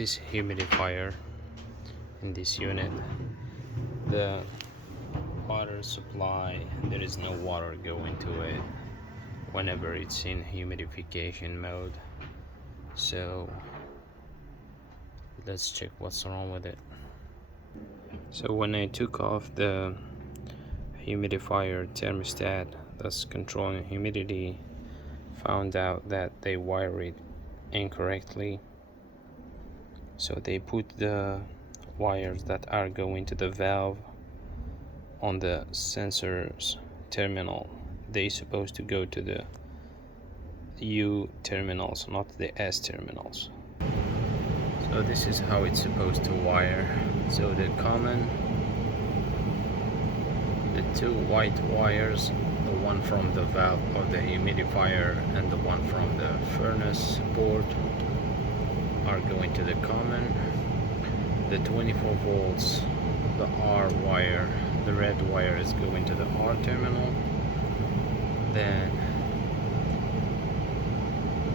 this humidifier in this unit, the water supply, there is no water going to it whenever it's in humidification mode. So let's check what's wrong with it. So when I took off the humidifier thermostat that's controlling humidity, found out that they wire it incorrectly. So they put the wires that are going to the valve on the sensor's terminal. They supposed to go to the U terminals, not the S terminals. So this is how it's supposed to wire. So the common, the two white wires, the one from the valve of the humidifier and the one from the furnace board, are going to the common. The 24 volts, the R wire, the red wire, is going to the R terminal. Then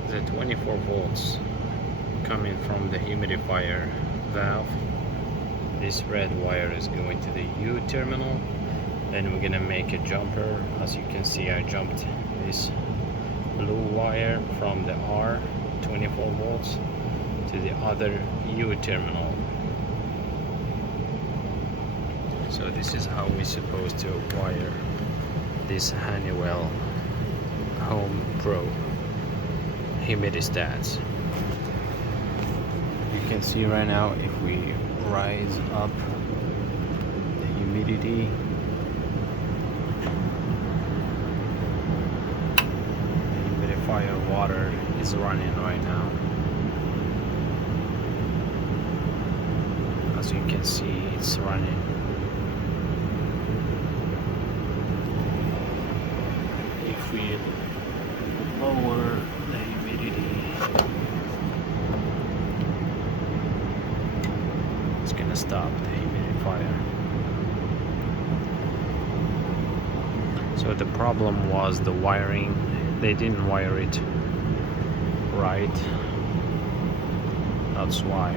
the 24 volts coming from the humidifier valve, this red wire is going to the U terminal. Then we're gonna make a jumper. As you can see, I jumped this blue wire from the R 24 volts to the other U terminal. So this is how we're supposed to wire this Honeywell Home Pro humidistats. You can see right now, if we rise up the humidity, the humidifier water is running right now. As you can see, it's running. If we lower the humidity, it's gonna stop the humidifier. So the problem was the wiring. They didn't wire it right. That's why.